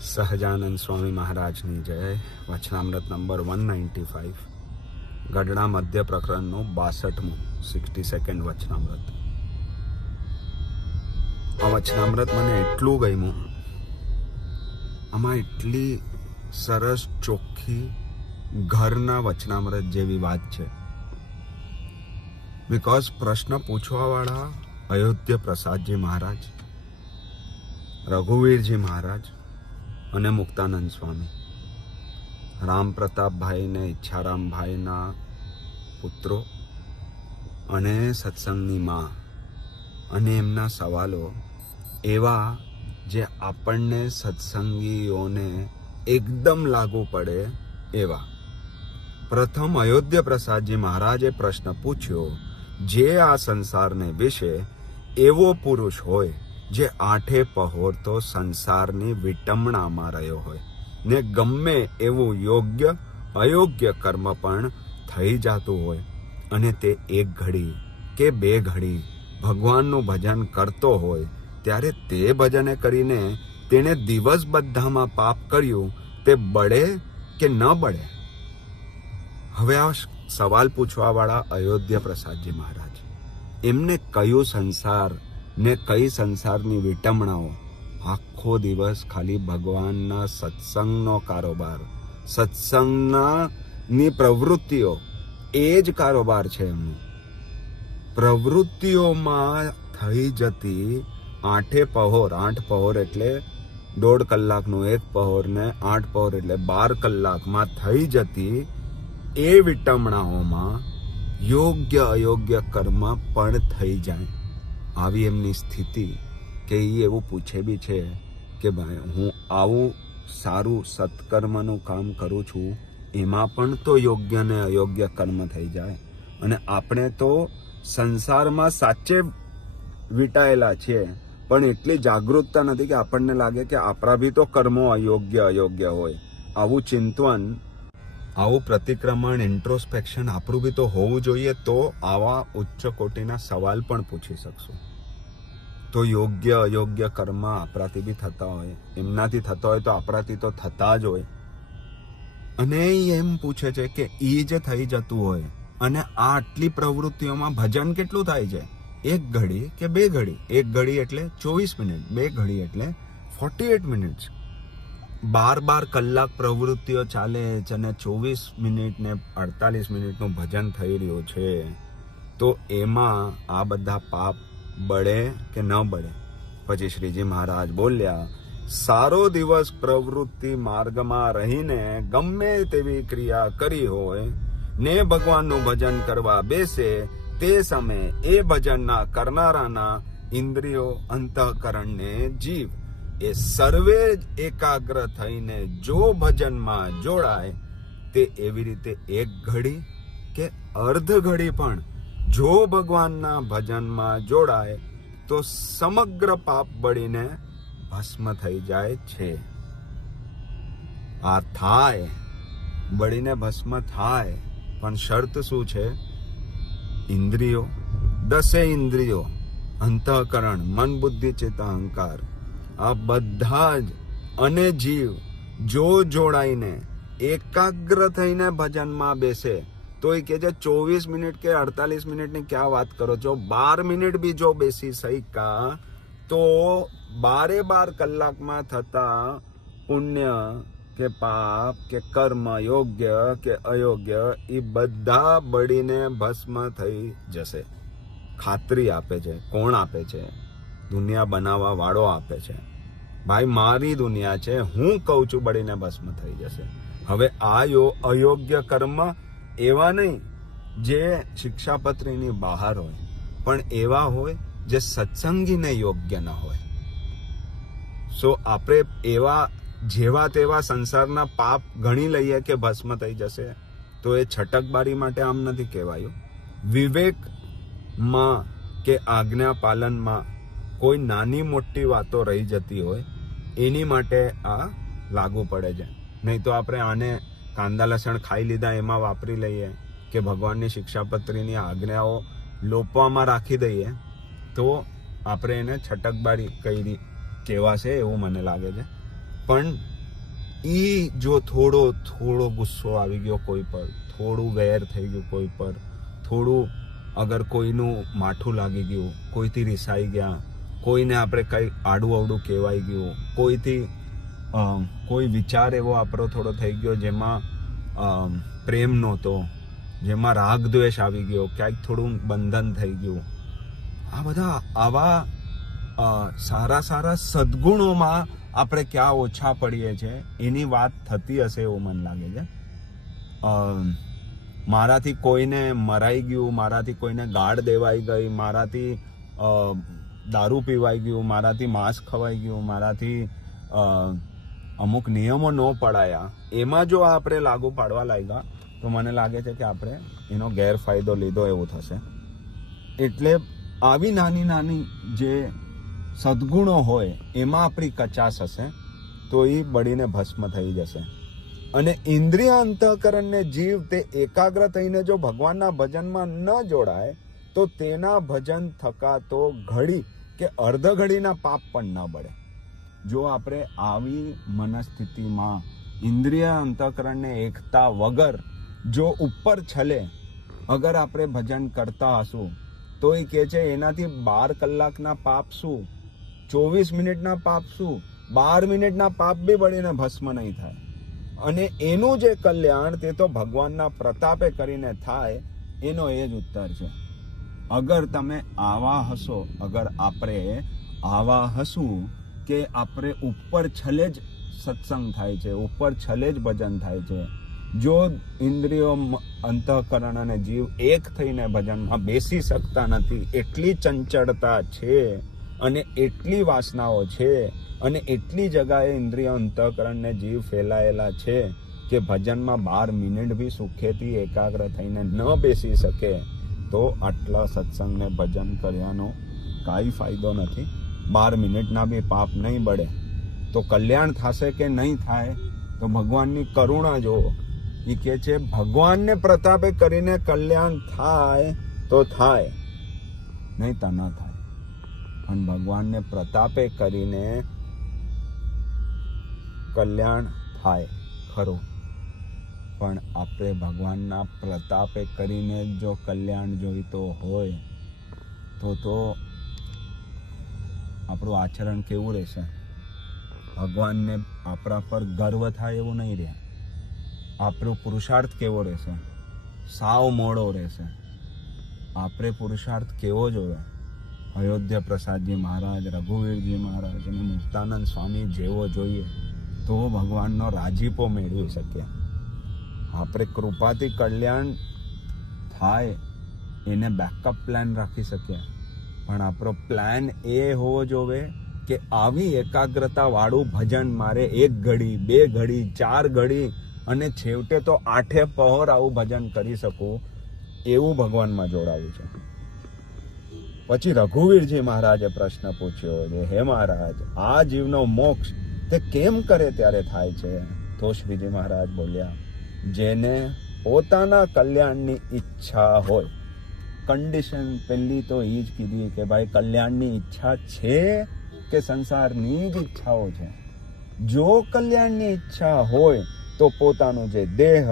સહજાનંદ સ્વામી મહારાજની જય. વચનામૃત નંબર 195, ગઢડા મધ્ય પ્રકરણનું 62મું 62nd વચનામૃત. આ વચનામૃત મને એટલું ગમ્યું. આમાં એટલી સરસ ચોખ્ખી ઘરના વચનામૃત જેવી વાત છે. બિકોઝ પ્રશ્ન પૂછવાવાળા અયોધ્ય પ્રસાદજી મહારાજ, રઘુવીરજી મહારાજ અને મુક્તાનંદ સ્વામી, રામ પ્રતાપભાઈ ને ઈચ્છારામભાઈના પુત્રો અને સત્સંગની માં, અને એમના સવાલો એવા જે આપણને સત્સંગીઓને એકદમ લાગુ પડે એવા. પ્રથમ અયોધ્ય પ્રસાદજી મહારાજે પ્રશ્ન પૂછ્યો, જે આ સંસારને વિશે એવો પુરુષ હોય જે આઠે પહોર તો સંસારની વિટમણામાં રહ્યો હોય ને ગમે એવું યોગ્ય અયોગ્ય કર્મ પણ થઈ જતું હોય, અને તે એક ઘડી કે બે ઘડી ભગવાનનું ભજન કરતો હોય, ત્યારે તે ભજને કરીને તેણે દિવસ બધામાં પાપ કર્યું, તે બળે કે ન બળે? હવે આ સવાલ પૂછવાવાળા અયોધ્ય પ્રસાદજી મહારાજ, એમને કયું સંસાર ને કઈ સંસારની વિટમણાઓ, આખો દિવસ ખાલી ભગવાનના સત્સંગનો કારોબાર, સત્સંગની પ્રવૃત્તિઓ, એ જ કારોબાર છે એમનું. પ્રવૃત્તિઓમાં થઈ જતી આઠે પહોર, 8 પહોર એટલે 1.5 કલાકનું 1 પહોર ને 8 પહોર એટલે 12 કલાકમાં થઈ જતી એ વિટમણાઓમાં યોગ્ય અયોગ્ય કર્મ પણ થઈ જાય. આવી એમની સ્થિતિ કે એ એવું પૂછે બી છે કે ભાઈ, હું આવું સારું સત્કર્મનું કામ કરું છું, એમાં પણ તો યોગ્ય ને અયોગ્ય કર્મ થઈ જાય. અને આપણે તો સંસારમાં સાચે વીંટાયેલા છીએ, પણ એટલી જાગૃતતા નથી કે આપણને લાગે કે આપણા બી તો કર્મો અયોગ્ય હોય. આવું ચિંતન, આવું પ્રતિક્રમણ, ઇન્ટ્રોસ્પેક્શન આપણું બી તો હોવું જોઈએ. તો આવા ઉચ્ચ કોટીના સવાલ પણ પૂછી શકશું. તો યોગ્ય અયોગ્ય કર્મ આપણાથી બી થતા હોય, એમનાથી થતા હોય તો આપણાથી તો થતા જ હોય. અને એમ પૂછે છે કે એ જે થઈ જતું હોય, અને આ આટલી પ્રવૃત્તિઓમાં ભજન કેટલું થાય છે? 1 ઘડી કે 2 ઘડી? 1 ઘડી એટલે 24 મિનિટ, 2 ઘડી એટલે 48 મિનિટ. 12 કલાક પ્રવૃત્તિઓ ચાલે છે અને 24 મિનિટ ને 48 મિનિટનું ભજન થઈ રહ્યું છે, તો એમાં આ બધા પાપ બળે કે ન બળે? પછી શ્રીજી મહારાજ બોલ્યા, સારો દિવસ પ્રવૃત્તિ માર્ગમાં રહીને ગમે તેવી ક્રિયા કરી હોય ને ભગવાનનું ભજન કરવા બેસે, તે સમયે એ ભજનના કરનારાના ઇન્દ્રિયો, અંતઃકરણને જીવ એ સર્વે જ એકાગ્ર થઈને જો ભજનમાં જોડાય, તે એવી રીતે 1 ઘડી કે અર્ધ ઘડી પણ જો ભગવાનના ભજનમાં જોડાય તો સમગ્ર પાપ બળીને ભસ્મ થઈ જાય છે. આ થાય, બળીને ભસ્મ થાય, પણ શરત શું છે? ઇન્દ્રિયો, 10 ઇન્દ્રિયો, અંતઃકરણ, મન, બુદ્ધિ, ચિત્ત, અહંકાર, આ બધા જ અને જીવ જો જોડાઈને એકાગ્ર થઈને ભજનમાં બેસે, તો એ કે છે 24 મિનિટ કે 48 મિનિટની ક્યાં વાત કરો છો? 12 મિનિટ બી જો બેસી શક્યા તો 12 કલાકમાં થતા પુણ્ય કે પાપ કે કર્મ, યોગ્ય કે અયોગ્ય, એ બધા બળીને ભસ્મ થઈ જશે. ખાતરી આપે છે. કોણ આપે છે? દુનિયા બનાવવા વાળો આપે છે. ભાઈ, મારી દુનિયા છે, હું કહું છું બળીને ભસ્મ થઈ જશે. હવે આ અયોગ્ય કર્મ એવા નહીં જે શિક્ષાપત્રીની બહાર હોય, પણ એવા હોય જે સત્સંગીને યોગ્ય ન હોય. સો આપણે એવા જેવા તેવા સંસારના પાપ ગણી લઈએ કે ભસ્મ થઈ જશે, તો એ છટકબારી માટે આમ નથી કહેવાયું. વિવેકમાં કે આજ્ઞા પાલનમાં કોઈ નાની મોટી વાતો રહી જતી હોય, એની માટે આ લાગુ પડે છે. નહીં તો આપણે આને કાંદા લસણ ખાઈ લીધા એમાં વાપરી લઈએ કે ભગવાનની શિક્ષાપત્રીની આજ્ઞાઓ લોપવામાં રાખી દઈએ, તો આપણે એને છટકબારી કરી કહેવાશે એવું મને લાગે છે. પણ ઈ જો થોડો ગુસ્સો આવી ગયો કોઈ પર, થોડું વેર થઈ ગયું કોઈ પર, થોડું અગર કોઈનું માઠું લાગી ગયું, કોઈથી રિસાઈ ગયા, કોઈને આપણે કંઈ આડું અવડું કહેવાઈ ગયું, કોઈથી કોઈ વિચાર એવો આપણો થોડો થઈ ગયો જેમાં પ્રેમ નહોતો, જેમાં રાગ દ્વેષ આવી ગયો, ક્યાંક થોડું બંધન થઈ ગયું, આ બધા આવા સારા સદગુણોમાં આપણે ક્યાં ઓછા પડીએ છીએ એની વાત થતી હશે એવું મને લાગે છે. મારાથી કોઈને મરાઈ ગયું, મારાથી કોઈને ગાળ દેવાઈ ગઈ, મારાથી દારૂ પીવાઈ ગયું, મારાથી માંસ ખવાઈ ગયું, મારાથી અમુક નિયમો ન પડાયા, એમાં જો આપણે લાગુ પાડવા લાગ્યા તો મને લાગે છે કે આપણે એનો ગેરફાયદો લીધો એવું થશે. એટલે આવી નાની જે સદગુણો હોય એમાં આપણી કચાશ હશે તો એ બળીને ભસ્મ થઈ જશે. અને ઇન્દ્રિય અંતઃકરણને જીવ તે એકાગ્ર થઈને જો ભગવાનના ભજનમાં ન જોડાય તો તેના ભજન થકા તો ઘડી કે અર્ધ ઘડીના પાપ પણ ન બળે. જો આપણે આવી મનસ્થિતિમાં ઇન્દ્રિય અંતઃકરણને એકતા વગર જો ઉપર છલે અગર આપણે ભજન કરતા હશું તો એ કહે છે એનાથી 12 કલાકના પાપ શું, 24 મિનિટના પાપ શું, 12 મિનિટના પાપ બી બળીને ભસ્મ નહીં થાય. અને એનું જે કલ્યાણ તે તો ભગવાનના પ્રતાપે કરીને થાય, એનો એ જ ઉત્તર છે. અગર તમે આવા હશો, અગર આપણે આવા હશું કે આપણે ઉપર છલે જ સત્સંગ થાય છે, ઉપર છલે જ ભજન થાય છે, જો ઇન્દ્રિયો અંતઃકરણ અને જીવ એક થઈને ભજનમાં બેસી શકતા નથી, એટલી ચંચળતા છે અને એટલી વાસનાઓ છે અને એટલી જગાએ ઇન્દ્રિય અંતઃકરણ ને જીવ ફેલાયેલા છે કે ભજનમાં 12 મિનિટ બી સુખેથી એકાગ્ર થઈને ન બેસી શકે તો આટલા સત્સંગને ભજન કર્યાનો કાંઈ ફાયદો નથી. 12 મિનિટના બી પાપ નહીં બળે તો કલ્યાણ થશે કે નહીં થાય તો ભગવાનની કરુણા જો. એ કે છે ભગવાનને પ્રતાપે કરીને કલ્યાણ થાય તો થાય, નહીં તો ન થાય. પણ ભગવાનને પ્રતાપે કરીને કલ્યાણ થાય ખરું, પણ આપણે ભગવાનના પ્રતાપે કરીને જો કલ્યાણ જોઈતો હોય તો આપણું આચરણ કેવું રહેશે? ભગવાનને આપણા પર ગર્વ થાય એવું નહીં રહે. આપણો પુરુષાર્થ કેવો રહેશે? સાવ મોડો રહેશે. આપણે પુરુષાર્થ કેવો જોવે? અયોધ્યા પ્રસાદજી મહારાજ, રઘુવીરજી મહારાજ અને મુક્તાનંદ સ્વામી જેવો જોઈએ તો ભગવાનનો રાજીપો મેળવી શકીએ. આપણે કૃપાથી કલ્યાણ થાય એને બેકઅપ પ્લાન રાખી શકીએ, પણ આપણો પ્લાન એ હોવો જોવે કે આવી એકાગ્રતા વાળું ભજન મારે 1 ઘડી, 2 ઘડી, 4 ઘડી અને છેવટે તો 8 પહોર આવું ભજન કરી શકું એવું ભગવાનમાં જોડાવું છે. પછી રઘુવીરજી મહારાજે પ્રશ્ન પૂછ્યો છે, હે મહારાજ, આ જીવનો મોક્ષ તે કેમ કરે ત્યારે થાય છે? તો શ્રીજી મહારાજ બોલ્યા, જેને પોતાના કલ્યાણની ઈચ્છા હોય. કન્ડિશન પહેલી તો એ જ કીધી કે ભાઈ કલ્યાણની ઈચ્છા છે કે સંસારની જ ઈચ્છાઓ છે. જો કલ્યાણની ઈચ્છા હોય તો પોતાનું જે દેહ,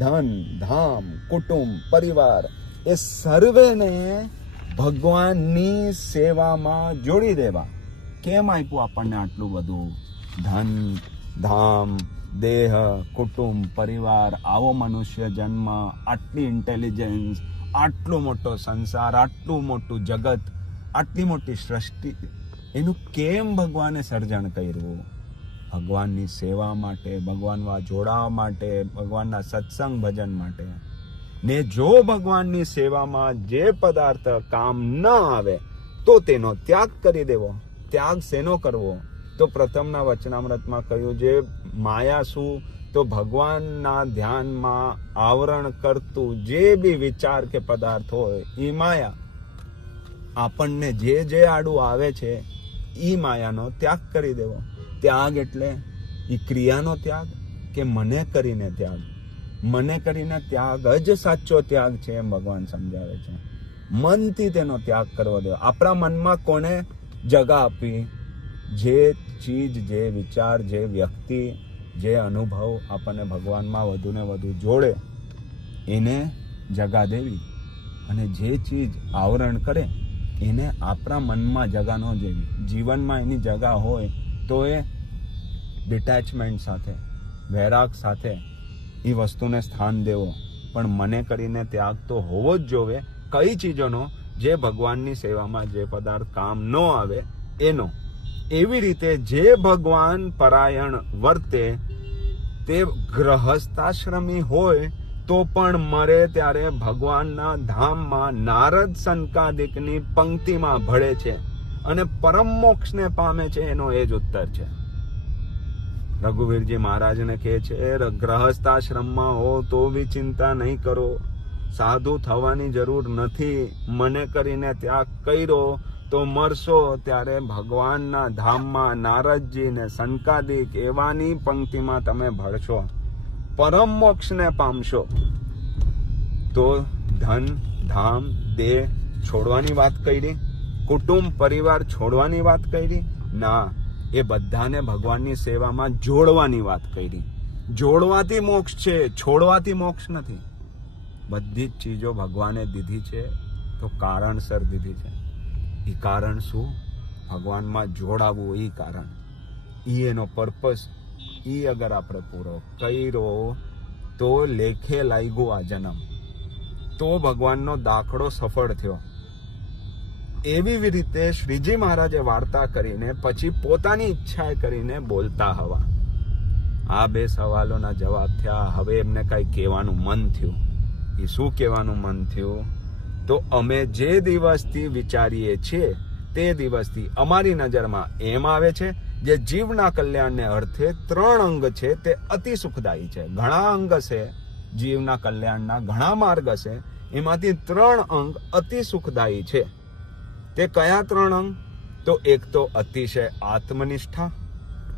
ધન, ધામ, કુટુંબ, પરિવાર એ સર્વેને ભગવાનની સેવામાં જોડી દેવા. કેમ આપ્યું આપણને આટલું બધું? ધન, ધામ, દેહ, કુટુંબ, પરિવાર, આવો મનુષ્ય જન્મ, આટલી ઇન્ટેલિજન્સ, આટલો મોટો સંસાર, આટલું મોટું જગત, આટલી મોટી સૃષ્ટિ, એનું કેમ ભગવાને સર્જન કર્યું? ભગવાનની સેવા માટે, ભગવાનમાં જોડાવા માટે, ભગવાનના સત્સંગ ભજન માટે. ને જો ભગવાનની સેવામાં જે પદાર્થ કામ ન આવે તો તેનો ત્યાગ કરી દેવો. ત્યાગ શેનો કરવો? તો પ્રથમના વચનામૃતમાં કહ્યું, જે માયા શું? તો ભગવાનના ધ્યાનમાં આવરણ કરતું જે બી વિચાર કે પદાર્થ હોય એ માયા. આપણને જે આડું આવે છે એ માયાનો ત્યાગ કરી દેવો. ત્યાગ એટલે એ ક્રિયાનો ત્યાગ કે મને કરીને ત્યાગ? મને કરીને ત્યાગ જ સાચો ત્યાગ છે એમ ભગવાન સમજાવે છે. મનથી તેનો ત્યાગ કરવો દેવો. આપણા મનમાં કોને જગા આપી? જે ચીજ, જે વિચાર, જે વ્યક્તિ, જે અનુભવ આપણને ભગવાનમાં વધુ ને વધુ જોડે એને જગા દેવી, અને જે ચીજ આવરણ કરે એને આપણા મનમાં જગા ન દેવી. જીવનમાં એની જગા હોય તો એ ડિટેચમેન્ટ સાથે, વૈરાગ સાથે એ વસ્તુને સ્થાન દેવો. પણ મને કરીને ત્યાગ તો હોવો જ જોવે. કઈ ચીજોનો? જે ભગવાનની સેવામાં જે પદાર્થ કામ ન આવે એનો. એવી રીતે જે ભગવાન પરાયણ વર્તે તે ગ્રહસ્થાશ્રમી હોય તો પણ મરે ત્યારે ભગવાનના ધામમાં નારદ સંકાદિકની પંક્તિમાં ભળે છે અને પરમ મોક્ષને પામે છે. એનો એ જ ઉત્તર છે. રઘુવીરજી મહારાજને કહે છે, ગ્રહસ્થાશ્રમમાં હો તો બી ચિંતા નહીં કરો, સાધુ થવાની જરૂર નથી. મને કરીને ત્યાગ કર્યો તો મરશો ત્યારે ભગવાનના ધામમાં નારદજી ને સંકાદિક એવાની પંક્તિમાં તમે ભળશો, પરમ મોક્ષને પામશો. તો ધન, ધામ, દેહ છોડવાની વાત કરી, કુટુંબ પરિવાર છોડવાની વાત કરી ના, એ બધાને ભગવાનની સેવામાં જોડવાની વાત કરી. જોડવાથી મોક્ષ છે, છોડવાથી મોક્ષ નથી. બધી જ ચીજો ભગવાને દીધી છે તો કારણસર દીધી છે. એ કારણ શું? ભગવાનમાં જોડાવવું. એ કારણ, એ એનો પર્પસ. એ અગર આપણે પૂરો કર્યો તો લેખે લાગ્યો આ જન્મ, તો ભગવાનનો દાખલો સફળ થયો. એવી રીતે શ્રીજી મહારાજે વાર્તા કરીને પછી પોતાની ઈચ્છા કરીને બોલતા હવા. આ બે સવાલોના જવાબ થયા. હવે એમને કઈ કહેવાનું મન થયું. એ શું કહેવાનું મન થયું? તો અમે જે દિવસથી વિચારીએ છીએ તે દિવસથી અમારી નજરમાં એમ આવે છે જે જીવના કલ્યાણને અર્થે 3 અંગ છે તે અતિ સુખદાયી છે. ઘણા અંગ છે જીવના કલ્યાણના, ઘણા માર્ગ છે, એમાંથી 3 અંગ અતિ સુખદાયી છે. તે કયા 3 અંગ? તો એક તો અતિશય આત્મનિષ્ઠા,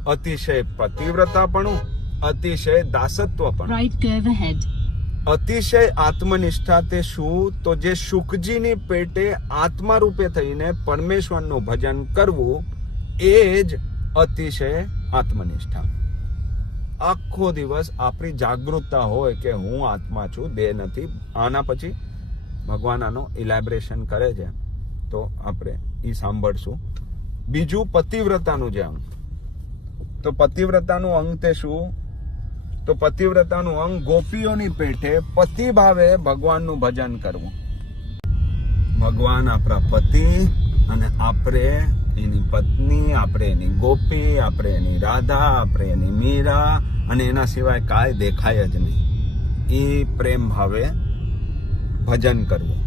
અતિશય પતિવ્રતાપણું, અતિશય દાસત્વપણું. અતિશય આત્મનિષ્ઠા તે શું? તો જે શુકજીની પેટે આત્મા રૂપે થઈને પરમેશ્વરનું ભજન કરવું, એ જ અતિશય આત્મનિષ્ઠા. આખો દિવસ આપણી જાગૃતતા હોય કે હું આત્મા છું, દેહ નથી. આના પછી ભગવાન આનો ઇલેબરેશન કરે છે તો આપણે એ સાંભળશું. બીજું પતિવ્રતાનું જે અંગ. તો પતિવ્રતાનું અંગ તે શું? તો પતિવ્રતાનું અંગ ગોપીઓની પેટે પતિ ભાવે ભગવાનનું ભજન કરવું. ભગવાન આપણા પતિ અને આપણે એની પત્ની, આપણે એની ગોપી, આપણે એની રાધા, આપણે એની મીરા, અને એના સિવાય કાંઈ દેખાય જ નહીં. એ પ્રેમ ભાવે ભજન કરવું.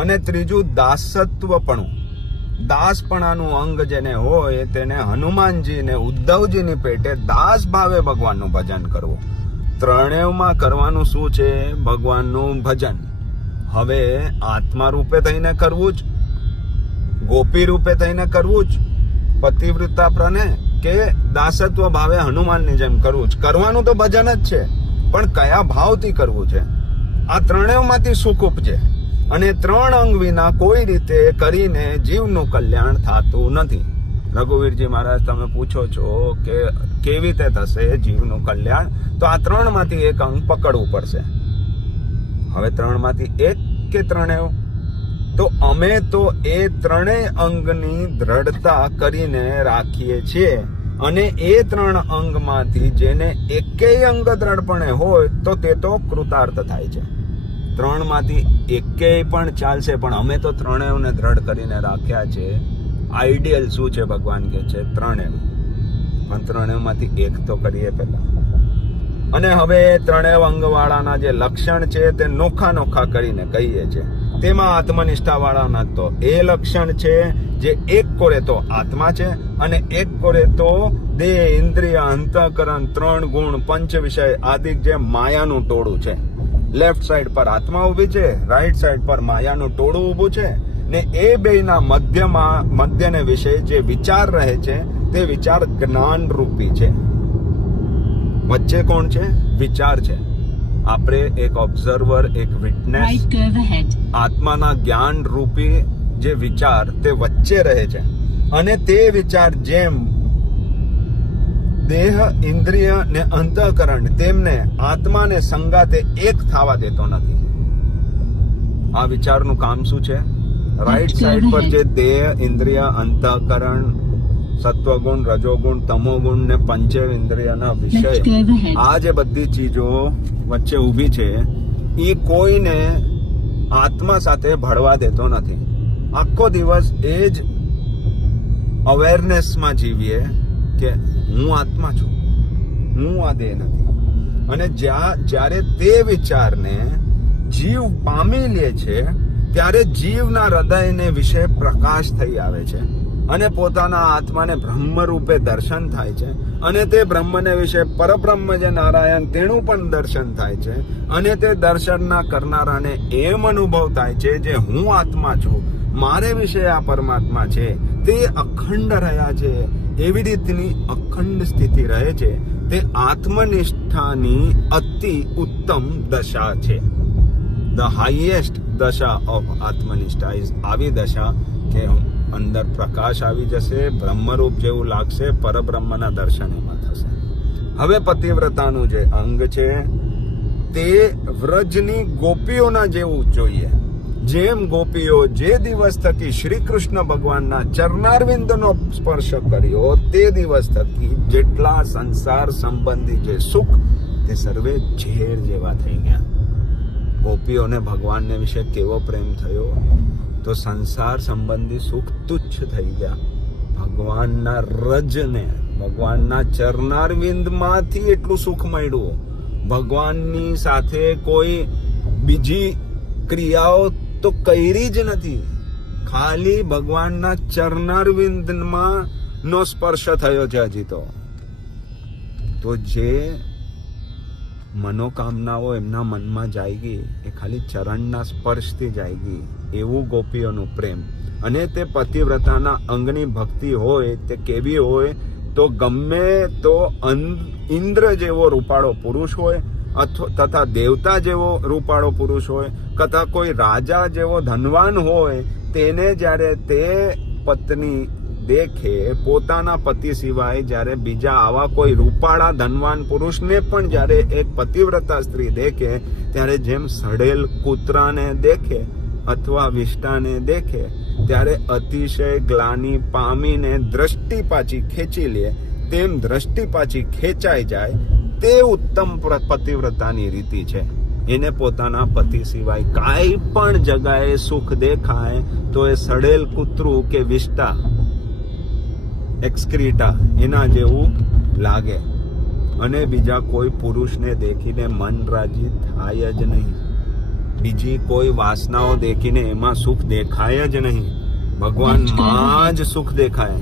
અને ત્રીજું દાસત્વપણું. દાસપણાનું અંગ જેને હોય તેને હનુમાનજી ને ઉદ્ધવજીની પેટે દાસ ભાવે ભગવાનનું ભજન કરવું. ત્રણેયમાં કરવાનું શું છે? ભગવાનનું ભજન. હવે આત્મા રૂપે થઈને કરવું જ, ગોપી રૂપે થઈને કરવું જ, પતિવ્રતા પ્રને કે દાસત્વ ભાવે હનુમાનની જેમ કરવું જ. કરવાનું તો ભજન જ છે, પણ કયા ભાવથી કરવું છે? આ ત્રણેયમાંથી સુખ ઉપજે. અને 3 અંગ વિના કોઈ રીતે કરીને જીવનું કલ્યાણ થતું નથી. રઘુવીરજી મહારાજ, તમે પૂછો છો કે કેવી રીતે થશે જીવનું કલ્યાણ? તો આ 3 માંથી એક અંગ પકડવું પડશે. હવે 3 માંથી એક કે ત્રણેય? તો અમે તો એ 3 અંગની દ્રઢતા કરીને રાખીએ છીએ. અને એ 3 અંગમાંથી જેને એકેય અંગ દ્રઢપણે હોય તો તે તો કૃતાર્થ થાય છે. 3 માંથી એકેય પણ ચાલશે, પણ અમે તો 3ને દ્રઢ કરીને રાખ્યા છે. આઈડિયલ શું છે? ભગવાન કહે છે 3, પણ 3 માંથી એક તો કરીએ પહેલા. અને હવે 3 અંગવાળાના જે લક્ષણ છે તે નોખા નોખા કરીને કહીએ છે. તેમાં આત્મનિષ્ઠા વાળાના તો એ લક્ષણ છે જે એક કોરે તો આત્મા છે અને એક કોરે તો દેહ, ઇન્દ્રિય, અંતઃકરણ, 3 ગુણ, 5 વિષય આદિ જે માયાનું ટોળું છે. લેફ્ટ સાઈડ પર આત્મા ઊભી છે, રાઈટ સાઈડ પર માયાનું ટોળું ઊભું છે. ને એ બેના મધ્યને વિશે જે વિચાર રહે છે તે વિચાર જ્ઞાન રૂપી છે. વચ્ચે કોણ છે? વિચાર છે. આપણે એક ઓબ્ઝર્વર, એક વિટનેસ, આત્માના જ્ઞાન રૂપી જે વિચાર તે વચ્ચે રહે છે. અને તે વિચાર જેમ દેહ, ઇન્દ્રિય ને અંતઃકરણ તેમને આત્માને સંગાતે એક થવા દેતો નથી. આ વિચારનું કામ શું છે? રાઈટ સાઈડ પર જે દેહ, ઇન્દ્રિય, અંતઃકરણ, સત્વગુણ, રજોગુણ, તમોગુણ ને પંચેન્દ્રિયના વિષય, આ જે બધી ચીજો વચ્ચે ઊભી છે એ કોઈને આત્મા સાથે ભળવા દેતો નથી. આખો દિવસ એ જ અવેરનેસમાં જીવીએ કે હું આત્મા છું, હું આ દેહ નથી. અને જ્યારે તે વિચારને જીવ પામી લે છે ત્યારે જીવના હૃદયને વિશે પ્રકાશ થઈ આવે છે અને પોતાના આત્માને બ્રહ્મ રૂપે દર્શન થાય છે. અને તે બ્રહ્મને વિશે પરબ્રહ્મ જે નારાયણ તેનું પણ દર્શન થાય છે. અને તે દર્શનના કરનારાને એમ અનુભવ થાય છે જે હું આત્મા છું, મારે વિશે આ પરમાત્મા છે, તે અખંડ રહ્યા છે. એવી રીતની અખંડ સ્થિતિ રહે છે. તે આત્મનિષ્ઠાની અતિ ઉત્તમ દશા છે. ધ હાઈએસ્ટ દશા ઓફ આત્મનિષ્ઠા ઇઝ આવી દશા કે અંદર પ્રકાશ આવી જશે, બ્રહ્મરૂપ જેવું લાગશે, પરબ્રહ્મના દર્શન એમાં થશે. હવે પતિવ્રતાનું જે અંગ છે તે વ્રજની ગોપીઓના જેવું જોઈએ. જેમ ગોપીઓ જે દિવસ થકી શ્રી કૃષ્ણ ભગવાનના ચરણારવિંદનો સ્પર્શ કર્યો તે દિવસ થકી જેટલા સંસાર સંબંધી જે સુખ તે સર્વે ઝેર જેવા થઈ ગયા. ગોપીઓને ભગવાનને વિશે કેવો પ્રેમ થયો તો સંસાર સંબંધી સુખ તુચ્છ થઈ ગયા. ભગવાનના રજને, ભગવાનના ચરણારવિંદમાંથી એટલું સુખ મળ્યું. ભગવાનની સાથે કોઈ બીજી ક્રિયાઓ તો કરી જ નથી, ખાલી ભગવાનના ચરણારવિંદમાં નો સ્પર્શ થયો છે. હજી તો જે મનોકામનાઓ એમના મનમાં જાયગી એ ખાલી ચરણના સ્પર્શથી જાયગી. એવું ગોપીઓનું પ્રેમ. અને તે પતિવ્રતાના અંગની ભક્તિ હોય તે કેવી હોય તો ગમે તો ઇન્દ્ર જેવો રૂપાળો પુરુષ હોય તથા દેવતા જેવો રૂપાળો પુરુષ હોય તથા કોઈ રાજા જેવો ધનવાન હોય, તેને જ્યારે તે પત્ની દેખે, પોતાના પતિ સિવાય જ્યારે બીજા આવા કોઈ રૂપાળા ધનવાન પુરુષને પણ જ્યારે એક પતિવ્રતા સ્ત્રી દેખે ત્યારે જેમ સડેલ કૂતરાને દેખે અથવા વિષ્ટાને દેખે ત્યારે અતિશય ગ્લાની પામીને દ્રષ્ટિ પાછી ખેંચી લે, તેમ દ્રષ્ટિ પાછી ખેંચાઈ જાય. તે ઉત્તમ પતિવ્રતાની રીતિ છે. એને પોતાના પતિ સિવાય કાંઈ પણ જગાએ સુખ દેખાય તો એ સડેલ કૂતરું કે વિષ્ટા, એક્સક્રીટા એના જેવું લાગે. અને બીજા કોઈ પુરુષને દેખીને મન રાજી થાય જ નહીં. બીજી કોઈ વાસનાઓ દેખીને એમાં સુખ દેખાય જ નહીં. ભગવાનમાં જ સુખ દેખાય.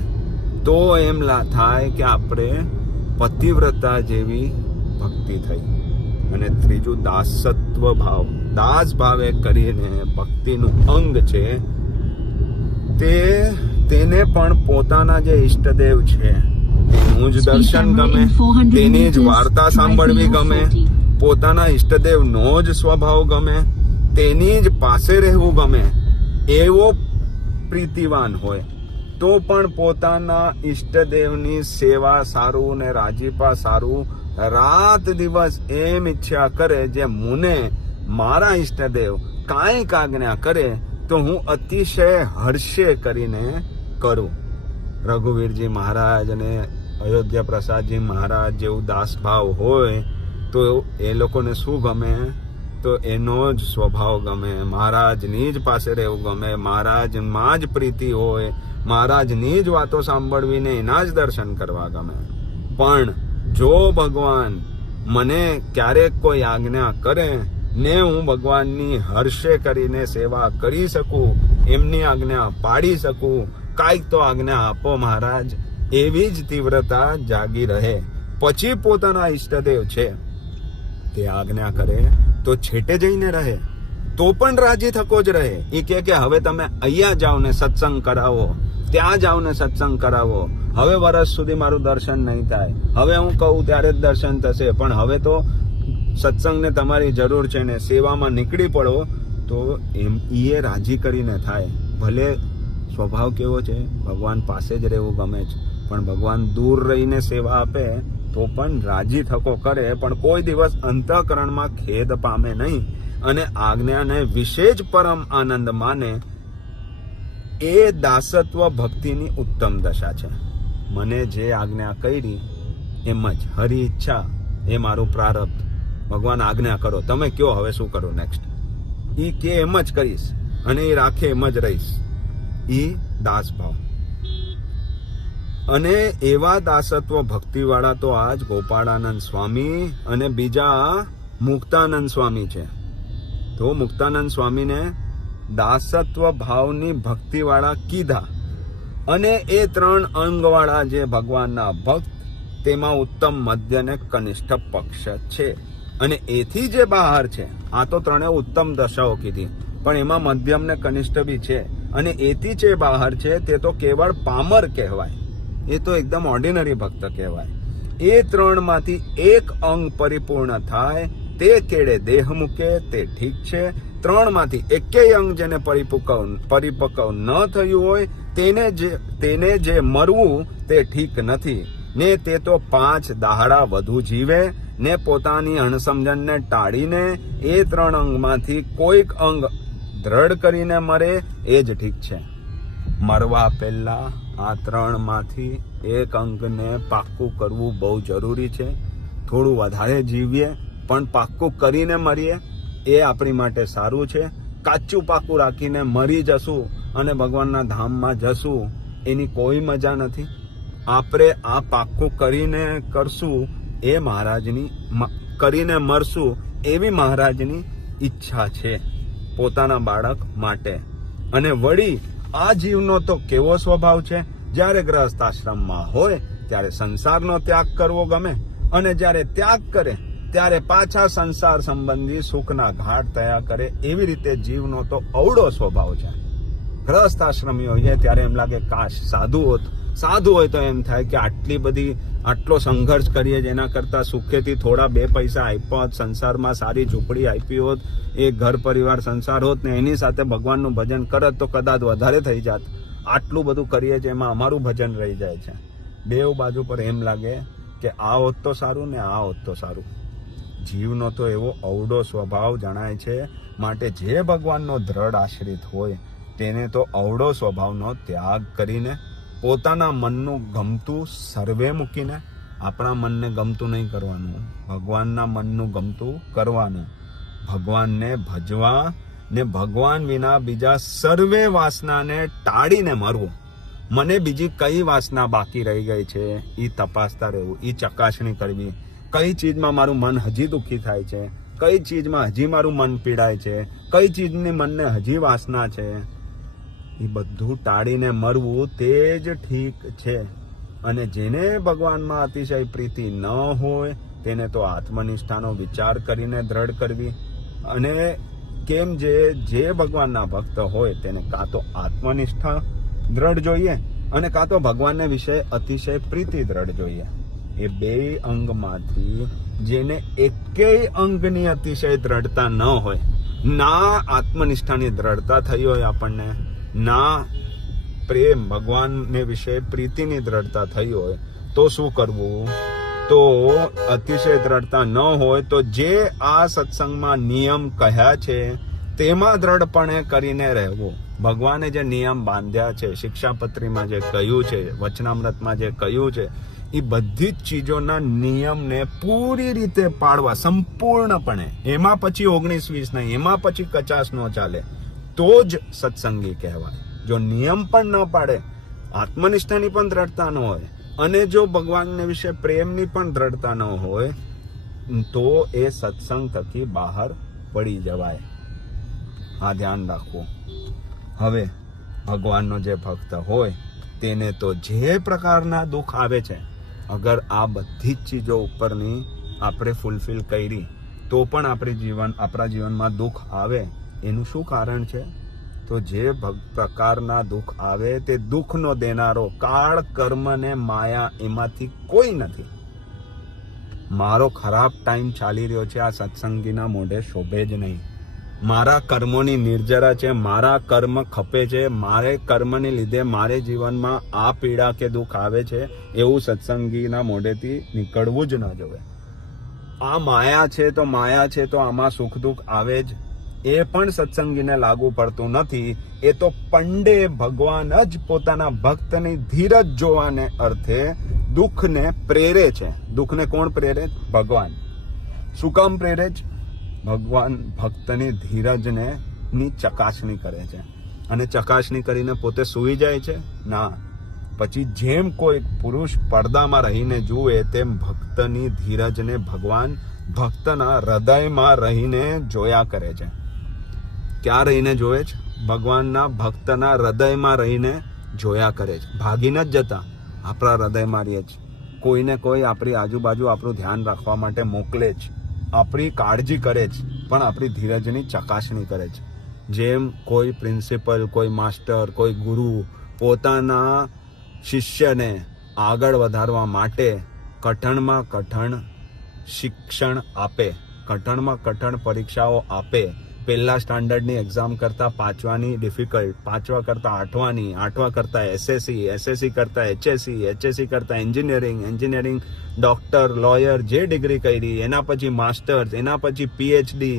તો એમ થાય કે આપણે પતિવ્રતા જેવી ભક્તિ થઈ. અને ત્રીજું દાસત્વ ભાવ, દાસ ભાવે કરીને ભક્તિનું અંગ છે તેને પણ પોતાના જે ઈષ્ટદેવ છે તેનું જ દર્શન ગમે, તેની જ વાર્તા સાંભળવી ગમે, પોતાના ઈષ્ટદેવનો જ સ્વભાવ ગમે, તેની જ પાસે રહેવું ગમે. એવો પ્રીતિવાન હોય તો પણ પોતાના ઈષ્ટદેવની સેવા સારું ને રાજીપા સારું રાત દિવસ એમ ઈચ્છા કરે જે મુને મારા ઈષ્ટદેવ કાંઈક આજ્ઞા કરે તો હું અતિશય હર્ષે કરીને કરું. રઘુવીરજી મહારાજ અને અયોધ્યા પ્રસાદજી મહારાજ જેવું દાસભાવ હોય તો એ લોકોને શું ગમે તો એનો જ સ્વભાવ ગમે, મહારાજની જ પાસે રહેવું ગમે, મહારાજમાં જ પ્રીતિ હોય, મહારાજની જ વાતો સાંભળવીને એના જ દર્શન કરવા ગમે. પણ જો ભગવાન મને ક્યારેક કોઈ આજ્ઞા કરે ને હું ભગવાનની હર્ષે કરીને સેવા કરી શકું, એમની આજ્ઞા પાડી શકું, કાંઈક તો આજ્ઞા આપો મહારાજ, એવી જ તીવ્રતા જાગી રહે. પછી પોતાના ઈષ્ટદેવ છે તે આજ્ઞા કરે તો છેટે જઈને રહે તો પણ રાજી થકો જ રહે. એ કે હવે તમે અહીંયા જાઓ ને સત્સંગ કરાવો, ત્યાં જાઓ ને સત્સંગ કરાવો, હવે વર્ષ સુધી મારું દર્શન નહીં થાય, હવે હું કહું ત્યારે જ દર્શન થશે, પણ હવે તો સત્સંગને તમારી જરૂર છે ને સેવામાં નીકળી પડો. તો એમ એ રાજી કરીને થાય. ભલે સ્વભાવ કેવો છે, ભગવાન પાસે જ રહેવું ગમે છે, પણ ભગવાન દૂર રહીને સેવા આપે તો પણ રાજી થકો કરે, પણ કોઈ દિવસ અંતઃકરણમાં ખેદ પામે નહીં અને આજ્ઞાને વિશેષ પરમ આનંદ માને, એ દાસત્વ ભક્તિની ઉત્તમ દશા છે. મને જે આજ્ઞા કરી એમ જ, હરી ઈચ્છા એ મારું પ્રારબ્ધ, ભગવાન આજ્ઞા કરો, તમે કયો હવે શું કરો નેક્સ્ટ, ઈ કે એમ જ કરીશ અને એ રાખે એમ જ રહીશ, ઈ દાસ ભાવ. અને એવા દાસત્વ ભક્તિ વાળા તો આજ ગોપાળાનંદ સ્વામી અને બીજા મુક્તાનંદ સ્વામી છે. તો મુક્તાનંદ સ્વામીને દાસત્વ ભાવની ભક્તિ વાળા કીધા, અને એ 3 અંગ વાળા જે ભગવાનના ભક્ત, તેમાં ઉત્તમ, મધ્ય ને કનિષ્ઠ પક્ષ છે. અને એથી જે બહાર છે, આ તો 3 ઉત્તમ દશાઓ કીધી, પણ એમાં મધ્યમ ને કનિષ્ઠ બી છે. અને એથી જે બહાર છે તે તો કેવળ પામર કહેવાય, એ તો એકદમ ઓર્ડિનરી ભક્ત કહેવાય. એ 3 માંથી એક અંગ પરિપૂર્ણ થાય તે કેળે દેહ મૂકે તે ઠીક છે. 3 માંથી એકેય અંગ જેને પરિપક્વ ન થયું હોય તેને જે મરવું તે ઠીક નથી. ને તે તો 5 દહાડા વધુ જીવે ને પોતાની અણસમજણને ટાળીને એ 3 અંગમાંથી કોઈક અંગ દ્રઢ કરીને મરે એ જ ઠીક છે. મરવા પહેલા આ 3 માંથી એક અંગને પાક્કું કરવું બહુ જરૂરી છે. થોડું વધારે જીવીએ પણ પાક્કું કરીને મરીએ એ આપણી માટે સારું છે. કાચું પાક્કું રાખીને મરી જશું અને ભગવાનના ધામમાં જશું, એની કોઈ મજા નથી. આપણે આ પાક્કું કરીને કરશું, એ મહારાજની કરીને મરશું એવી મહારાજની ઈચ્છા છે પોતાના બાળક માટે. અને વળી આ જીવનો તો કેવો સ્વભાવ છે, જ્યારે ગ્રહસ્થ આશ્રમમાં હોય ત્યારે સંસારનો ત્યાગ કરવો ગમે, અને જ્યારે ત્યાગ કરે ત્યારે પાછા સંસાર સંબંધી સુખના ઘાટ તૈયાર કરે. એવી રીતે જીવનો તો અવળો સ્વભાવ છે. ગ્રહસ્થ આશ્રમી હોય ત્યારે એમ લાગે કાશ સાધુ હોત. સાધુ હોય તો એમ થાય કે આટલો સંઘર્ષ કરીએ, જેના કરતા સુખેથી થોડા 2 પૈસા આપ્યા હોત, સંસારમાં સારી ઝૂંપડી આપી હોત, એ ઘર પરિવાર સંસાર હોત ને એની સાથે ભગવાનનું ભજન કરત તો કદાચ વધારે થઈ જાત. આટલું બધું કરીએ છીએ, એમાં અમારું ભજન રહી જાય છે. 2 બાજુ પર એમ લાગે કે આ હોત તો સારું ને આ હોત તો સારું. જીવનો તો એવો અવળો સ્વભાવ જણાય છે. માટે જે ભગવાનનો દ્રઢ આશ્રિત હોય તેને તો અવળો સ્વભાવનો ત્યાગ કરીને પોતાના મનનું ગમતું સર્વે મૂકીને, આપણા મનને ગમતું નહીં કરવાનું, ભગવાનના મનનું ગમતું કરવાનું, ભગવાનને ભજવા ને ભગવાન વિના બીજા સર્વે વાસનાને ટાળીને મરવું. મને બીજી કઈ વાસના બાકી રહી ગઈ છે એ તપાસતા રહેવું, એ ચકાસણી કરવી. કઈ ચીજમાં મારું મન હજી દુઃખી થાય છે, કઈ ચીજમાં હજી મારું મન પીડાય છે, કઈ ચીજની મનને હજી વાસના છે, એ બધું ટાળીને મરવું તે જ ઠીક છે. અને જેને ભગવાનમાં અતિશય પ્રીતિ ન હોય તેને તો આત્મનિષ્ઠાનો વિચાર કરીને દ્રઢ કરવી. અને કેમ જે ભગવાનના ભક્ત હોય તેને કાં તો આત્મનિષ્ઠા દ્રઢ જોઈએ અને કાં તો ભગવાનને વિશે અતિશય પ્રીતિ દ્રઢ જોઈએ. એ 2 અંગમાંથી જેને એકેય અંગની અતિશય દ્રઢતા ન હોય, ના આત્મનિષ્ઠાની દ્રઢતા થઈ હોય આપણને, ના પ્રેમ ભગવાનને વિશે પ્રીતિની દ્રઢતા થઈ હોય, તો શું કરવું? તો અતિશય દ્રઢતા ન હોય તો જે આ સત્સંગમાં નિયમ કહ્યા છે તેમાં દ્રઢપણે કરીને રહેવું. ભગવાને જે નિયમ બાંધ્યા છે, શિક્ષાપત્રીમાં જે કહ્યું છે, વચનામૃતમાં જે કહ્યું છે, એ બધી જ ચીજોના નિયમને પૂરી રીતે પાળવા, સંપૂર્ણપણે. એમાં પછી 19-20 નહીં, એમાં પછી કચાશ ન ચાલે, તો જ સત્સંગી કહેવાય. જો નિયમ પણ ન પાડે, આત્મનિષ્ઠાની પણ દ્રઢતા ન હોય, અને જો ભગવાનને વિશે પ્રેમની પણ દ્રઢતા ન હોય, તો એ સત્સંગ થકી બહાર પડી જવાય. આ ધ્યાન રાખવું. હવે ભગવાનનો જે ભક્ત હોય તેને તો જે પ્રકારના દુઃખ આવે છે, અગર આ બધી જ ચીજો ઉપરની આપણે ફૂલફિલ કરી તો પણ આપણા જીવનમાં દુઃખ આવે. એનું શું કારણ છે? તો જે પ્રકારના દુઃખ આવે તે દુઃખનો દેનારો કાળ, કર્મ ને માયા, એમાંથી કોઈ નથી. મારો ખરાબ ટાઈમ ચાલી રહ્યો છે, આ સત્સંગીના મોઢે શોભે જ નહીં. મારા કર્મોની નિર્જરા છે, મારા કર્મ ખપે છે, મારે કર્મને લીધે મારે જીવનમાં આ પીડા કે દુઃખ આવે છે, એવું સત્સંગીના મોઢેથી નીકળવું જ ન જોવે. આ માયા છે તો માયા છે તો આમાં સુખ દુઃખ આવે જ, એ પણ સત્સંગીને લાગુ પડતું નથી. એ તો પંડે ભગવાન જ પોતાના ભક્તની ધીરજ જોવાને અર્થે દુઃખને પ્રેરે છે. દુઃખને કોણ પ્રેરે? ભગવાન. શું કામ પ્રેરે છે? ભગવાન ભક્તની ધીરજને ની ચકાસણી કરે છે, અને ચકાસણી કરીને પોતે સૂઈ જાય છે ના, પછી જેમ કોઈ પુરુષ પડદામાં રહીને જુએ તેમ ભક્તની ધીરજને ભગવાન ભક્તના હૃદયમાં રહીને જોયા કરે છે. ક્યાં રહીને જોવે છે? ભગવાનના ભક્તના હૃદયમાં રહીને જોયા કરે છે. ભાગી ન જતા, આપણા હૃદયમાં રહે છે. કોઈને કોઈ આપણી આજુબાજુ આપણું ધ્યાન રાખવા માટે મોકલે છે, આપણી કાળજી કરે છે, પણ આપણી ધીરજની ચકાસણી કરે છે. જેમ કોઈ પ્રિન્સિપલ, કોઈ માસ્ટર, કોઈ ગુરુ પોતાના શિષ્યને આગળ વધારવા માટે કઠણમાં કઠણ શિક્ષણ આપે, કઠણમાં કઠણ પરીક્ષાઓ આપે. પહેલા સ્ટાન્ડર્ડની એક્ઝામ કરતાં પાંચવાની ડિફિકલ્ટ, પાંચવા કરતાં આઠવાની, આઠવા કરતાં એસએસસી, એસએસસી કરતાં એચએસસી, એચએસસી કરતાં એન્જિનિયરિંગ, એન્જિનિયરિંગ ડોક્ટર, લોયર, જે ડિગ્રી કરી એના પછી માસ્ટર્સ, એના પછી પીએચડી.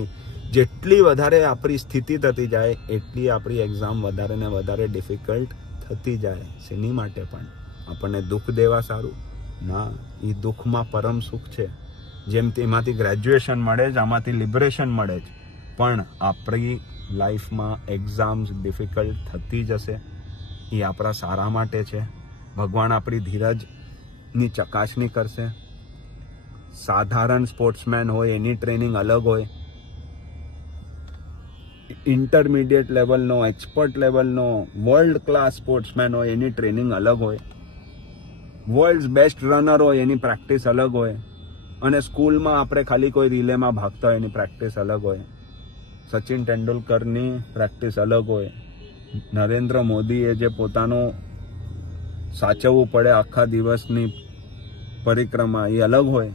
જેટલી વધારે આપણી સ્થિતિ થતી જાય એટલી આપણી એક્ઝામ વધારે ને વધારે ડિફિકલ્ટ થતી જાય. શેની માટે? પણ આપણને દુઃખ દેવા સારું ના, એ દુઃખમાં પરમ સુખ છે. જેમ તેમાંથી ગ્રેજ્યુએશન મળે છે, આમાંથી લિબરેશન મળે છે, પણ આપણી લાઈફમાં એક્ઝામ્સ ડિફિકલ્ટ થતી જશે. એ આપણા સારા માટે છે. ભગવાન આપણી ધીરજની ચકાસણી કરશે. સાધારણ સ્પોર્ટ્સમેન હોય એની ટ્રેનિંગ અલગ હોય, ઇન્ટરમીડિયેટ લેવલનો, એક્સપર્ટ લેવલનો, વર્લ્ડ ક્લાસ સ્પોર્ટ્સમેન હોય એની ટ્રેનિંગ અલગ હોય, વર્લ્ડ બેસ્ટ રનર હોય એની પ્રેક્ટિસ અલગ હોય, અને સ્કૂલમાં આપણે ખાલી કોઈ રિલેમાં ભાગતા હોય એની પ્રેક્ટિસ અલગ હોય. સચિન તેંડુલકરની પ્રેક્ટિસ અલગ હોય. નરેન્દ્ર મોદીએ જે પોતાનું સાચવવું પડે આખા દિવસની પરિક્રમા, એ અલગ હોય.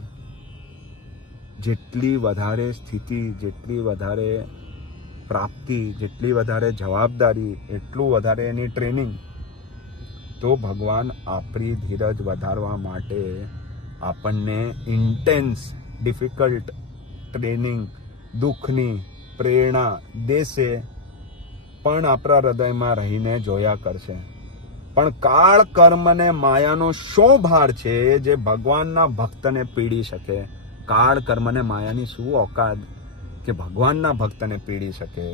જેટલી વધારે સ્થિતિ, જેટલી વધારે પ્રાપ્તિ, જેટલી વધારે જવાબદારી, એટલું વધારે એની ટ્રેનિંગ. તો ભગવાન આપણી ધીરજ વધારવા માટે આપણને ઇન્ટેન્સ ડિફિકલ્ટ ટ્રેનિંગ, દુઃખની પ્રેરણા દેશે, પણ આપણા હૃદયમાં રહીને જોયા કરશે. પણ કાળ કર્મને માયાનો શો ભાર છે જે ભગવાનના ભક્તને પીડી શકે? કાળ કર્મને માયાની શું ઓકાત કે ભગવાનના ભક્તને પીડી શકે?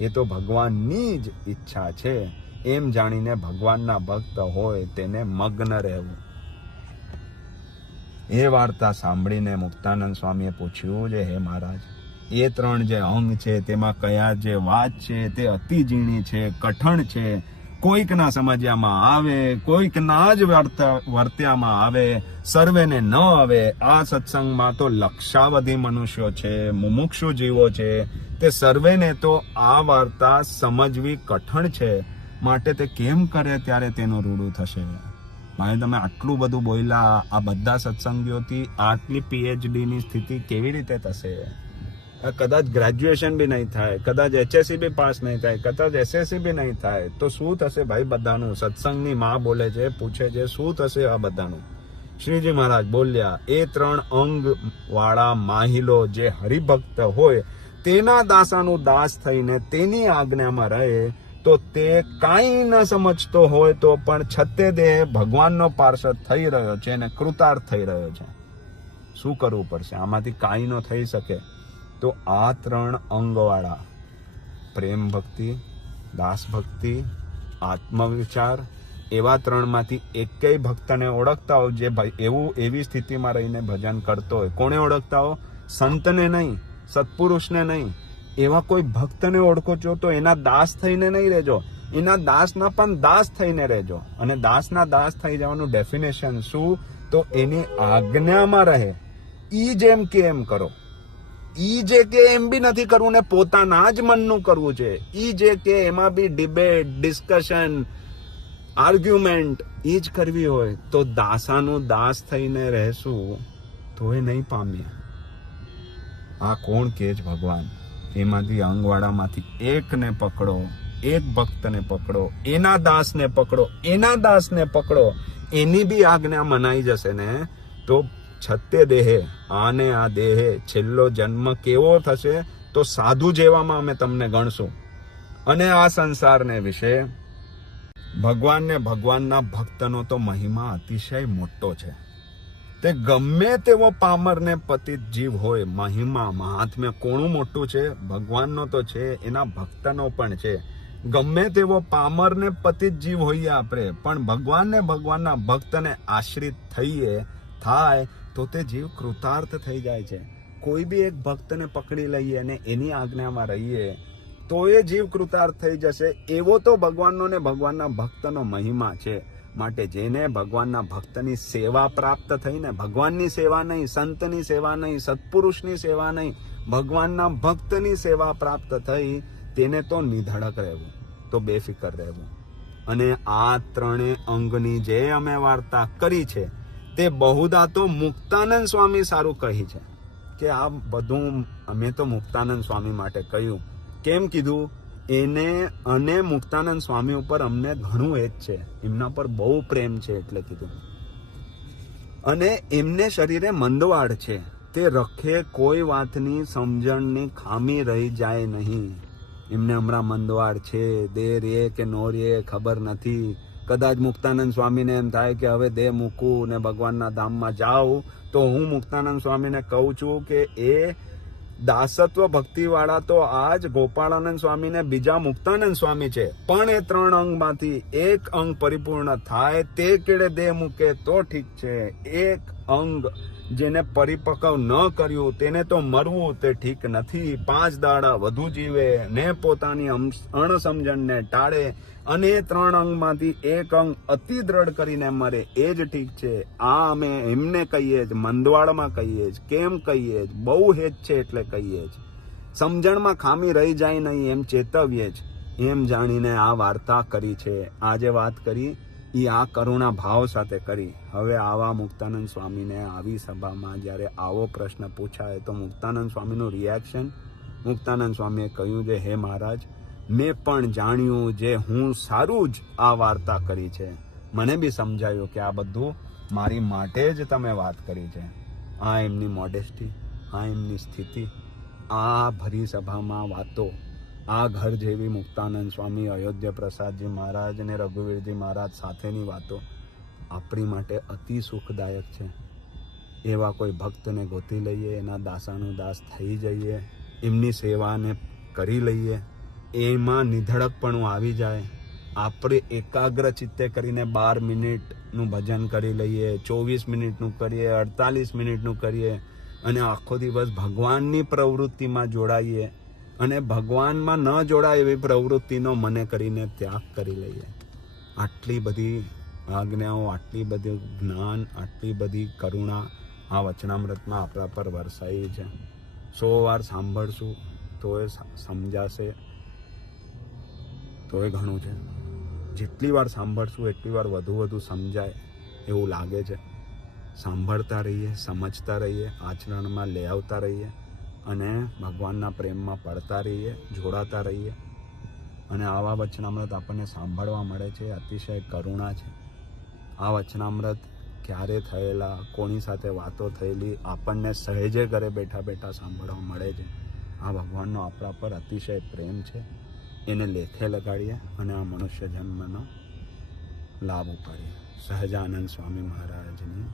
એ તો ભગવાનની જ ઈચ્છા છે. એમ જાણીને ભગવાનના ભક્ત હોય તેને મગ્ન રહેવું. એ વાર્તા સાંભળીને મુક્તાનંદ સ્વામીએ પૂછ્યું છે, હે મહારાજ, એ ત્રણ જે અંગ છે તેમાં કયા જે વાત છે તે અતિ ઝીણી છે, કઠણ છે, કોઈક ના સમજ્યામાં આવે, કોઈક ના જ વર્ત્યામાં આવે, સર્વેને ન આવે. આ સત્સંગમાં તો લક્ષાવધિ મનુષ્યો છે, મુમુક્ષુ જીવો છે, તે સર્વેને તો આ વાર્તા સમજવી કઠણ છે. માટે તે કેમ કરે ત્યારે તેનું રૂડું થશે. ભાઈ, તમે આટલું બધું બોલ્યા, આ બધા સત્સંગીઓથી આટલી પીએચડીની સ્થિતિ કેવી રીતે થશે? કદાચ ગ્રેજ્યુએશન બી નહીં થાય, કદાચ એચએસસી બી પાસ નહીં થાય, કદાચ એસએસસી બી નહીં થાય, તો શું થશે ભાઈ બધાનું? સત્સંગની માં બોલે છે, પૂછે છે, શું થશે આ બધાનું? શ્રીજી મહારાજ બોલ્યા, એ ત્રણ અંગ વાળા માહિલો જે હરિભક્ત હોય તેના દાસાનું દાસ થઈને તેની આજ્ઞામાં રહે, તો તે કાંઈ ન સમજતો હોય તો પણ છતે દેહ ભગવાનનો પાર્ષદ થઈ રહ્યો છે અને કૃતાર્થ થઈ રહ્યો છે. શું કરવું પડશે? આમાંથી કાંઈ ન થઈ શકે તો આ ત્રણ અંગવાળા પ્રેમ ભક્તિ, દાસ ભક્તિ, આત્મવિચાર, એવા ત્રણમાંથી એકેય ભક્તને ઓળખતા હો જે એવી સ્થિતિમાં રહીને ભજન કરતો હોય. કોને ઓળખતા હો? સંતને નહીં, સત્પુરુષને નહીં. એવા કોઈ ભક્તને ઓળખો છો તો એના દાસ થઈને નહીં રહેજો, એના દાસના પણ દાસ થઈને રહેજો. અને દાસના દાસ થઈ જવાનું ડેફિનેશન શું? તો એની આજ્ઞામાં રહે. ઈ જેમ કે એમ કરો. ઈ જે કે એમ બી નથી કરવું ને પોતાના જ મનનું કરવું છે. ઈ જે કે એમાં બી ડિબેટ, ડિસ્કશન, આર્ગ્યુમેન્ટ એ જ કરવી હોય તો દાસાનું દાસ થઈને રહેશું તો એ નહીં પામીએ. આ કોણ કે જ ભગવાન? એમાંથી અંગવાળામાંથી એકને પકડો, એક ભક્તને પકડો, એના દાસને પકડો, એના દાસને પકડો, એની બી આજ્ઞા મનાઈ જશે ને તો છત્ય દેહે આને આ દેહે છેલ્લો જન્મ કેવો થશે તો સાધુ જેવામાં અમે તમને ગણશું. અને આ સંસારને વિશે ભગવાનને ભગવાનના ભક્તનો તો મહિમા અતિશય મોટો છે. તે ગમે તેવો પામરને પતિત જીવ હોય, મહિમા મહાત્મ્ય કોણું મોટું છે? ભગવાનનો તો છે, એના ભક્તનો પણ છે. ગમે તેવો પામરને પતિત જીવ હોઈએ આપણે, પણ ભગવાનને ભગવાનના ભક્તને આશ્રિત થાય તો તે જીવ કૃતાર્થ થઈ જાય છે. કોઈ બી એક ભક્તને પકડી લઈએ અને એની આજ્ઞામાં રહીએ તો એ જીવ કૃતાર્થ થઈ જશે. એવો તો ભગવાનનો ને ભગવાનના ભક્તનો મહિમા છે. માટે જેને ભગવાનના ભક્તની સેવા પ્રાપ્ત થઈને, ભગવાનની સેવા નહીં, સંતની સેવા નહીં, સત્પુરુષની સેવા નહીં, ભગવાનના ભક્તની સેવા પ્રાપ્ત થઈ, તેને તો નિધડક રહેવું, તો બેફિકર રહેવું. અને આ ત્રણે અંગની જે અમે વાર્તા કરી છે તે બહુધા તો મુક્તાનંદ સ્વામી સારું કહી છે કે આ બધું અમે તો મુક્તાનંદ સ્વામી માટે કહ્યું. કેમ કીધું? એને અને મુક્તાનંદ સ્વામી ઉપર અમને ઘણું એ જ છે, એમના પર બહુ પ્રેમ છે એટલે કીધું. અને એમને શરીરે મંદવાડ છે, તે રખે કોઈ વાતની સમજણની ખામી રહી જાય નહીં. એમને હમણાં મંદવાડ છે, દેહ રે કે નો રે ખબર નથી. કદાચ મુક્તાનંદ સ્વામીને એમ થાય કે હવે દેહ મૂકું ને ભગવાનના ધામમાં જાઉં, તો હું મુક્તાનંદ સ્વામીને કહું છું કે એ દાસત્વ ભક્તિ વાળા તો આજ ગોપાળાનંદ સ્વામી ને બીજા મુક્તાનંદ સ્વામી છે, પણ એ ત્રણ અંગમાંથી એક અંગ પરિપૂર્ણ થાય તે કેળે દેહ મૂકે તો ઠીક છે. એક અંગ જેને પરિપક્વ ન કર્યું તેને તો મરવું તે ઠીક નથી. 5 દાડા વધુ જીવે ને પોતાની અણસમજણને ટાળે અને 3 અંગમાંથી એક અંગ અતિ દ્રઢ કરીને મરે એ જ ઠીક છે. આ અમે એમને કહીએ જ, મંદવાડમાં કહીએ જ. કેમ કહીએ જ? બહુ હેત છે એટલે કહીએ જ. સમજણમાં ખામી રહી જાય નહીં એમ ચેતવીએ જ, એમ જાણીને આ વાર્તા કરી છે. આજે વાત કરી એ આ કરુણા ભાવ સાથે કરી. હવે આવા મુક્તાનંદ સ્વામીને આવી સભામાં જ્યારે આવો પ્રશ્ન પૂછાય તો મુક્તાનંદ સ્વામીનું રિએક્શન, મુક્તાનંદ સ્વામીએ કહ્યું છે, હે મહારાજ, મેં પણ જાણ્યું જે હું સારું જ આ વાર્તા કરી છે. મને બી સમજાયું કે આ બધું મારી માટે જ તમે વાત કરી છે. આ એમની મોડેસ્ટી, આ એમની સ્થિતિ, આ ભરી સભામાં વાતો, આ ઘર જેવી મુક્તાનંદ સ્વામી, અયોધ્યા પ્રસાદજી મહારાજ અને રઘુવીરજી મહારાજ સાથેની વાતો આપણી માટે અતિ સુખદાયક છે. એવા કોઈ ભક્તને ગોતી લઈએ, એના દાસાનું દાસ થઈ જઈએ, એમની સેવાને કરી લઈએ, એમાં નિધડકપણું આવી જાય. આપણે એકાગ્ર ચિત્તે કરીને 12 મિનિટનું ભજન કરી લઈએ, 24 મિનિટનું કરીએ, 48 મિનિટનું કરીએ અને આખો દિવસ ભગવાનની પ્રવૃત્તિમાં જોડાઈએ અને ભગવાનમાં ન જોડાય એવી પ્રવૃત્તિનો મને કરીને ત્યાગ કરી લઈએ. આટલી બધી આજ્ઞાઓ, આટલી બધી જ્ઞાન, આટલી બધી કરુણા આ વચનામૃતમાં આપણા પર વરસાઈ છે. 100 વાર સાંભળશું તો એ સમજાશે, તો એ ઘણું છે. જેટલી વાર સાંભળશું એટલી વાર વધુ સમજાય એવું લાગે છે. સાંભળતા રહીએ, સમજતા રહીએ, આચરણમાં લઈ આવતા રહીએ અને ભગવાનના પ્રેમમાં પડતા રહીએ, જોડાતા રહીએ. અને આવા વચનામૃત આપણને સાંભળવા મળે છે, અતિશય કરુણા છે. આ વચનામૃત ક્યારે થયેલા, કોની સાથે વાતો થયેલી, આપણને સહેજે ઘરે બેઠા બેઠા સાંભળવા મળે છે. આ ભગવાનનો આપણા પર અતિશય પ્રેમ છે. એને લેખે લગાડીએ અને આ મનુષ્ય જન્મનો લાભ ઉપાડીએ. સહજાનંદ સ્વામી મહારાજની